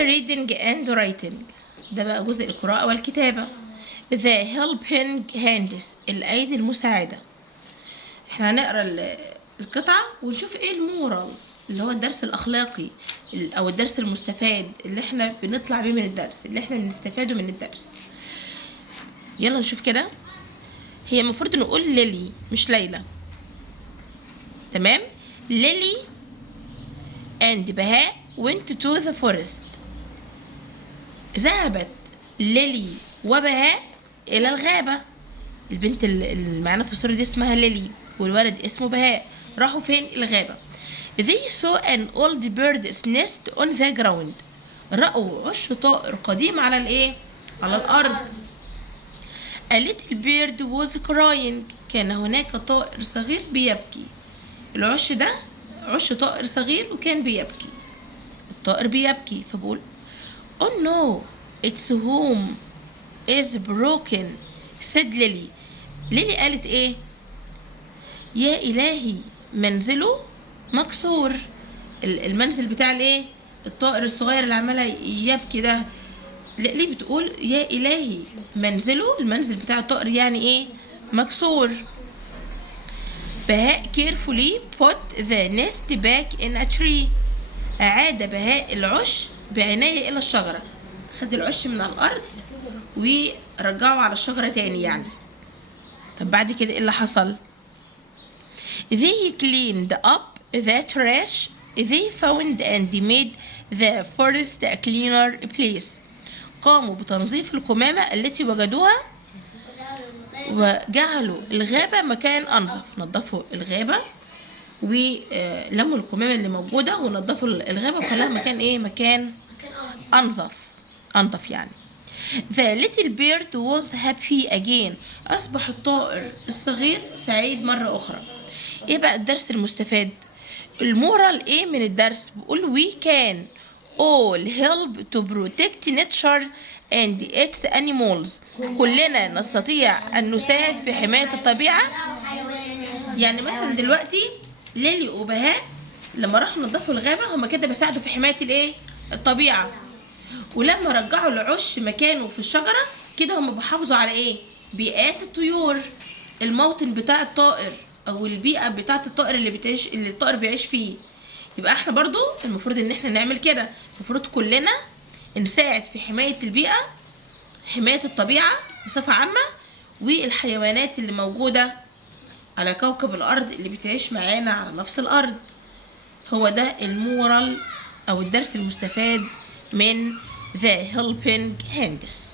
reading and writing ده بقى جزء القراءة والكتابة. the helping hands الأيدي المساعدة. احنا هنقرا القطعة ونشوف ايه المورال اللي هو الدرس الأخلاقي أو الدرس المستفاد اللي احنا بنطلع بيه من الدرس، اللي احنا بنستفاده من الدرس. يلا نشوف كده. هي المفروض نقول ليلي مش ليلى، تمام؟ ليلي and بهاء went to the forest. ذهبت ليلي وبهاء إلى الغابة. البنت اللي معانا في الصورة دي اسمها ليلي والولد اسمه بهاء. راحوا فين؟ الغابة. They saw an old bird's nest on the ground. رأوا عش طائر قديم على الايه؟ على الأرض. A little bird was crying. كان هناك طائر صغير بيبكي. العش ده عش طائر صغير وكان بيبكي. الطائر بيبكي فبقول Oh no, its home is broken, said Lily. ليلي قالت ايه؟ يا إلهي منزله مكسور. المنزل بتاع الايه؟ الطائر الصغير اللي عمال يبكي ده. ليه بتقول يا إلهي منزله؟ المنزل بتاع الطائر يعني ايه؟ مكسور. بهاء carefully put the nest back in a tree. أعاد بهاء العش بعناية إلى الشجرة. خد العش من الأرض ورجعه على الشجرة تاني يعني. طب بعد كده إيه اللي حصل؟ They cleaned up the trash. They found and made the forest a cleaner place. قاموا بتنظيف القمامة التي وجدوها وجعلوا الغابة مكان أنظف. نظفوا الغابة ولموا القمامة اللي موجودة ونظفوا الغابة وخلاها مكان ايه؟ مكان أنظف يعني. The little bird was happy again. أصبح الطائر الصغير سعيد مرة أخرى. ايه بقى الدرس المستفاد؟ المورال ايه من الدرس؟ بيقول we can all help to protect nature and its animals. كلنا نستطيع أن نساعد في حماية الطبيعة. يعني مثلا دلوقتي ليلي وبهاء لما راحوا نظفوا الغابة هما كده بيساعدوا في حماية الايه؟ الطبيعة. ولما رجعوا العش مكانه في الشجرة كده هما بيحافظوا على ايه؟ بيئات الطيور، الموطن بتاع الطائر او البيئة بتاعة الطائر اللي الطائر بيعيش فيه. يبقى احنا برضو المفروض ان احنا نعمل كده. المفروض كلنا نساعد في حماية البيئة، حماية الطبيعة بصفة عامة، والحيوانات اللي موجودة على كوكب الأرض اللي بتعيش معانا على نفس الأرض. هو ده المورال أو الدرس المستفاد من The Helping Hands.